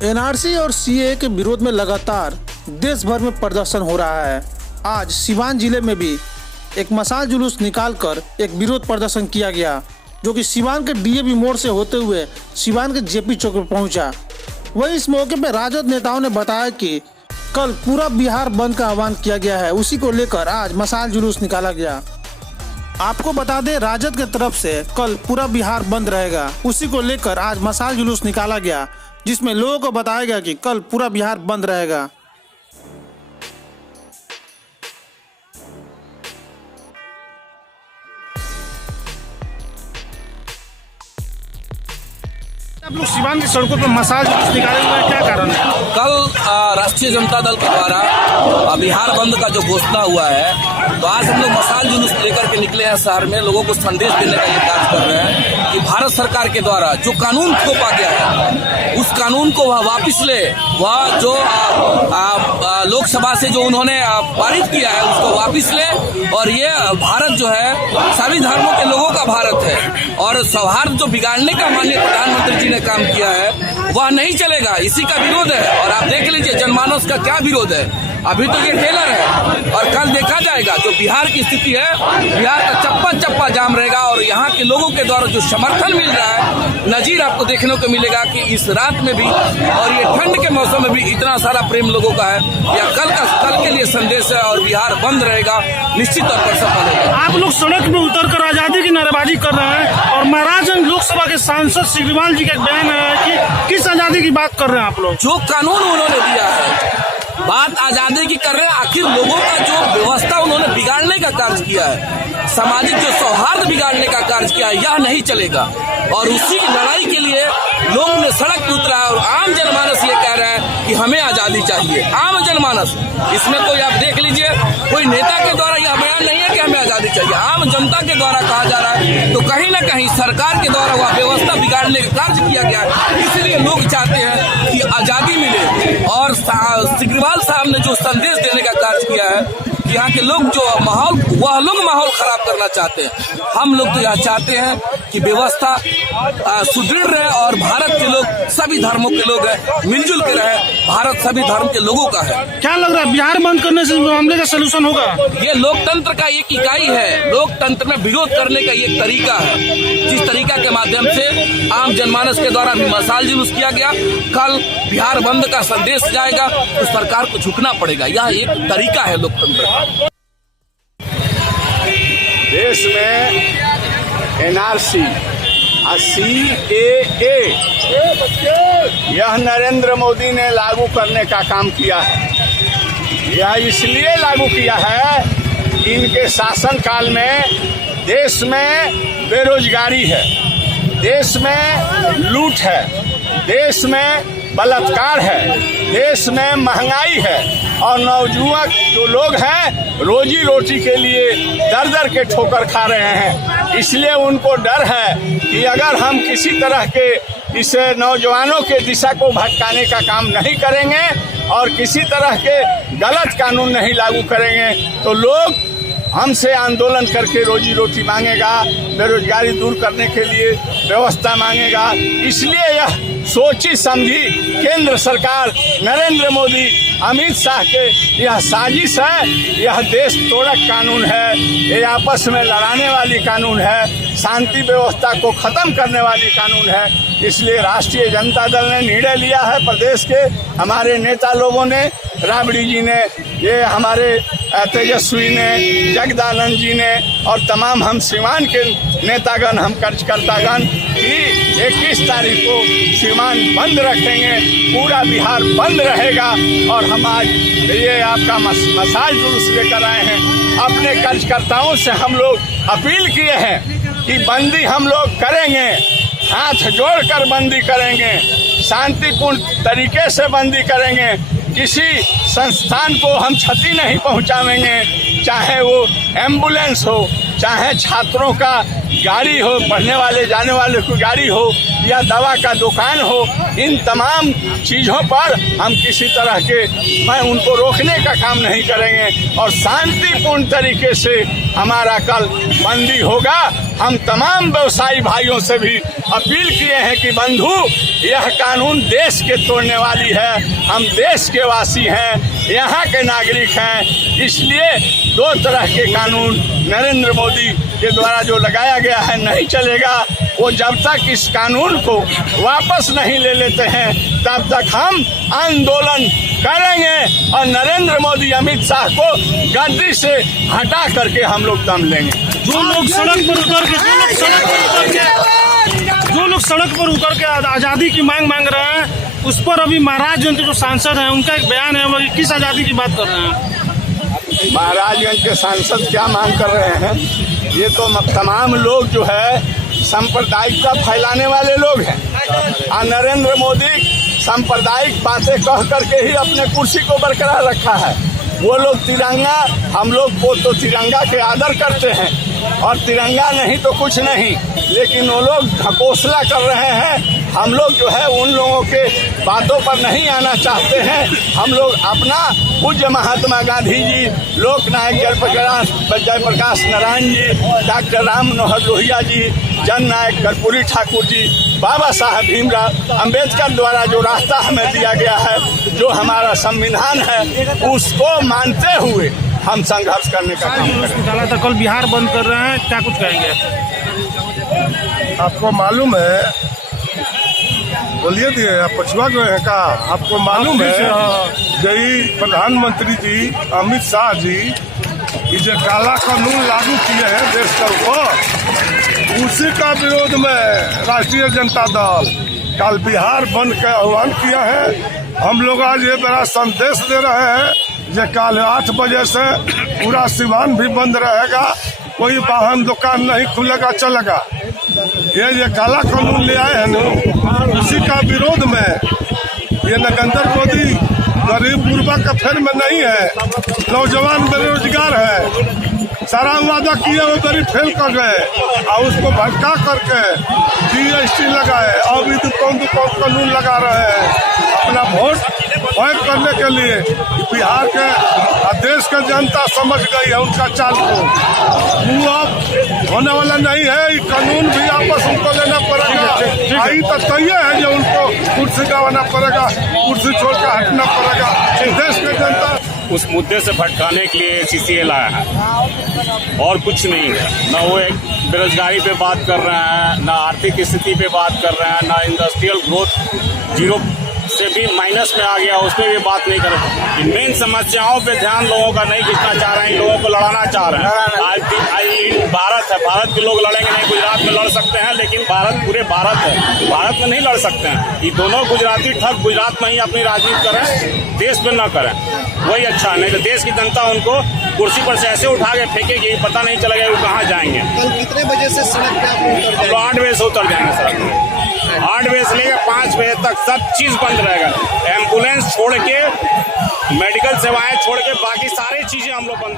NRC और CA के विरोध में लगातार देश भर में प्रदर्शन हो रहा है। आज सिवान जिले में भी एक मशाल जुलूस निकालकर एक विरोध प्रदर्शन किया गया, जो कि सिवान के डीएवी मोड़ से होते हुए सिवान के जेपी चौक पर पहुंचा। वहीं इस मौके पर राजद नेताओं ने बताया कि कल पूरा बिहार बंद का आह्वान किया गया है। उसी को लेकर आज मशाल जुलूस निकाला गया। आपको बता दें, राजद की तरफ से कल पूरा बिहार बंद रहेगा। उसी को लेकर आज मशाल जुलूस निकाला गया, जिसमें लोगों को बताया गया कि कल पूरा बिहार बंद रहेगा। आप लोग सिवान की सड़कों पर मशाल जुलूस निकाले हुए हैं, क्या कारण है? कल राष्ट्रीय जनता दल के द्वारा बिहार बंद का जो घोषणा हुआ है, तो आज हम लोग मशाल जुलूस लेकर के निकले हैं। शहर में लोगों को संदेश देने का ये कार्य कर रहे हैं कि भारत सरकार के द्वारा जो कानून थोपा गया है, उस कानून को वह वापिस ले। वह जो लोकसभा से जो उन्होंने पारित किया है, उसको वापिस ले। और ये भारत जो है सभी धर्मों के लोगों का भारत है, और सौहार्द जो बिगाड़ने का माननीय प्रधानमंत्री जी ने काम किया है, वह नहीं चलेगा। इसी का विरोध है। और आप देख लीजिए जनमानस का क्या विरोध है। अभी तो ये ट्रेलर है, और कल देखा जाएगा जो बिहार की स्थिति है। बिहार का चप्पा चप्पा जाम रहेगा, और यहाँ के लोगों के द्वारा जो समर्थन मिल रहा है, नजीर आपको देखने को मिलेगा कि इस रात में भी और ये ठंड के मौसम में भी इतना सारा प्रेम लोगों का है। यह कल के लिए संदेश है, और बिहार बंद रहेगा, निश्चित तौर पर सफल होगा। आप लोग सड़क में उतरकर आजादी की नारेबाजी कर रहे हैं, और महाराजगंज लोकसभा के सांसद सिग्रीवाल जी का बयान है कि किस आजादी की बात कर रहे हैं आप लोग? जो कानून उन्होंने दिया है, बात आजादी की कर रहे हैं। आखिर लोगों का जो व्यवस्था उन्होंने बिगाड़ने का कार्य किया है, सामाजिक जो सौहार्द बिगाड़ने का कार्य किया है, यह नहीं चलेगा। और उसी की लड़ाई के लिए लोग ने सड़क पर उतरा है, और आम जनमानस ये कह रहे हैं कि हमें आजादी चाहिए। आम जनमानस, इसमें कोई आप देख लीजिए, कोई नेता के द्वारा यह बयान नहीं है कि हमें आजादी चाहिए। आम जनता के द्वारा कहा जा रहा है। तो कहीं न कहीं सरकार के द्वारा वह व्यवस्था बिगाड़ने का कार्य किया गया है। इसलिए लोग चाहते हैं कि आजादी मिले, और सिग्रीवाल साहब ने जो संदेश देने का कार्य किया है, यहाँ के लोग जो माहौल, वह लोग माहौल खराब करना चाहते हैं। हम लोग तो यह चाहते हैं कि व्यवस्था सुदृढ़ रहे, और भारत के लोग सभी धर्मों के लोग हैं, मिलजुल के रहे। भारत सभी धर्म के लोगों का है। क्या लग रहा है, बिहार बंद करने से मामले का सलूशन होगा? ये लोकतंत्र का एक इकाई है। लोकतंत्र में विरोध करने का एक तरीका है, जिस तरीका के माध्यम से आम जनमानस के द्वारा भी मशाल जुलूस किया गया। कल बिहार बंद का संदेश जाएगा, तो सरकार को झुकना पड़ेगा। यह एक तरीका है लोकतंत्र का। देश में एनआरसी और सीएए यह नरेंद्र मोदी ने लागू करने का काम किया है। यह इसलिए लागू किया है कि इनके शासनकाल में देश में बेरोजगारी है, देश में लूट है, देश में बलात्कार है, देश में महंगाई है, और नौजुवक जो लोग हैं रोजी रोटी के लिए दर दर के ठोकर खा रहे हैं। इसलिए उनको डर है कि अगर हम किसी तरह के इस नौजवानों के दिशा को भटकाने का काम नहीं करेंगे, और किसी तरह के गलत कानून नहीं लागू करेंगे, तो लोग हमसे आंदोलन करके रोजी रोटी मांगेगा, बेरोजगारी दूर करने के लिए व्यवस्था मांगेगा। इसलिए यह सोची समझी केंद्र सरकार नरेंद्र मोदी अमित शाह के यह साजिश है। यह देश तोड़क कानून है, ये आपस में लड़ाने वाली कानून है, शांति व्यवस्था को खत्म करने वाली कानून है। इसलिए राष्ट्रीय जनता दल ने निर्णय लिया है, प्रदेश के हमारे नेता लोगों ने, राबड़ी जी ने, ये हमारे तेजस्वी ने, जगदानंद जी ने, और तमाम हम सिवान के नेतागण, हम कार्यकर्तागण कि 21 तारीख को सिवान बंद रखेंगे, पूरा बिहार बंद रहेगा। और हम आज ये आपका मशाल जुलूस लेकर आए हैं। अपने कार्यकर्ताओं से हम लोग अपील किए हैं कि बंदी हम लोग करेंगे, हाथ जोड़कर बंदी करेंगे, शांतिपूर्ण तरीके से बंदी करेंगे। किसी संस्थान को हम क्षति नहीं पहुंचाएंगे, चाहे वो एम्बुलेंस हो, चाहे छात्रों का गाड़ी हो, पढ़ने वाले जाने वाले की गाड़ी हो, या दवा का दुकान हो। इन तमाम चीज़ों पर हम किसी तरह के उनको रोकने का काम नहीं करेंगे, और शांतिपूर्ण तरीके से हमारा कल बंदी होगा। हम तमाम व्यवसायी भाइयों से भी अपील किए हैं कि बंधु, यह कानून देश के तोड़ने वाली है। हम देश के वासी हैं, यहाँ के नागरिक हैं, इसलिए दो तरह के कानून नरेंद्र मोदी के द्वारा जो लगाया गया है नहीं चलेगा। वो जब तक इस कानून को वापस नहीं ले लेते हैं तब तक हम आंदोलन करेंगे और नरेंद्र मोदी अमित शाह को गद्दी से हटा करके हम लोग दम लेंगे। जो लोग सड़क पर उतर के आज़ादी की मांग रहे हैं, उस पर अभी महाराजगंज के जो सांसद हैं उनका एक बयान है, वो किस आज़ादी की बात कर रहे हैं? महाराजगंज के सांसद क्या मांग कर रहे हैं? ये तो तमाम लोग जो है सांप्रदायिकता फैलाने वाले लोग हैं और नरेंद्र मोदी सांप्रदायिक बातें कह करके ही अपने कुर्सी को बरकरार रखा है। वो लोग तिरंगा, हम लोग को तो तिरंगा के आदर करते हैं और तिरंगा नहीं तो कुछ नहीं, लेकिन वो लोग ढकोसला कर रहे हैं। हम लोग जो है उन लोगों के बातों पर नहीं आना चाहते हैं। हम लोग अपना पूज्य महात्मा गांधी जी, लोकनायक जयप्रकाश नारायण जी, डॉक्टर राम मनोहर लोहिया जी, जननायक कर्पूरी ठाकुर जी, बाबा साहब भीमराव अम्बेडकर द्वारा जो रास्ता हमें दिया गया है, जो हमारा संविधान है, उसको मानते हुए हम संघर्ष करने का काम निकाला था। कल बिहार बंद कर रहे हैं, क्या कुछ कहेंगे? आपको मालूम है, बोलिए दिए आप पछुआ गए हैं का? आपको मालूम है यही प्रधानमंत्री जी अमित शाह जी ये जो काला कानून लागू किए हैं देश के ऊपर, उसी का विरोध में राष्ट्रीय जनता दल कल बिहार बंद का आह्वान किया है। हम लोग आज ये बड़ा संदेश दे रहे हैं जो कल 8 बजे से पूरा सिवान भी बंद रहेगा, कोई वाहन दुकान नहीं खुलेगा चलेगा। ये काला कानून ले आए हैं ना, उसी का विरोध में ये नरेंद्र मोदी गरीब गुरबा का फेर में नहीं है, नौजवान बेरोजगार है, सारा वादा किए हुए गरीब फेल कर गए और उसको भटका करके GST लगाए, अभी दुकान कानून लगा रहे हैं अपना वोट भोग करने के लिए। बिहार के देश के जनता समझ गई है उनका चाल को, वो अब होने वाला नहीं है। ये कानून भी आपस उनको लेना पड़ेगा। आई तो तय है जो उनको कुर्सी गंवाना पड़ेगा, कुर्सी छोड़ कर हटना पड़ेगा। देश के जनता उस मुद्दे से भटकाने के लिए CCA लाया है और कुछ नहीं है। न वो एक बेरोजगारी पे बात कर रहे हैं, ना आर्थिक स्थिति पे बात कर रहे हैं, ना इंडस्ट्रियल ग्रोथ 0 से भी माइनस में आ गया उस पर भी बात नहीं कर रहे। मेन समस्याओं पे ध्यान लोगों का नहीं खींचना चाह रहे हैं, लोगों को लड़ाना चाह रहे हैं। आज भारत है, भारत के लोग लड़ेंगे नहीं। गुजरात में लड़ सकते हैं लेकिन भारत पूरे भारत है, भारत में नहीं लड़ सकते हैं। ये दोनों गुजराती ठग गुजरात में ही अपनी राजनीति करें, देश में न करें, वही अच्छा। नहीं तो देश की जनता उनको कुर्सी पर से ऐसे उठा के फेंकेगी, पता नहीं चलेगा वो कहाँ जाएंगे। कल कितने बजे से सड़क पे आप उतर जाएंगे? 8 बजे से उतर जाएंगे सड़क पे। 8 बजे से लेकर 5 बजे तक सब चीज बंद रहेगा। एम्बुलेंस छोड़ के, मेडिकल सेवाएं छोड़ के बाकी सारी चीजें हम लोग बंद।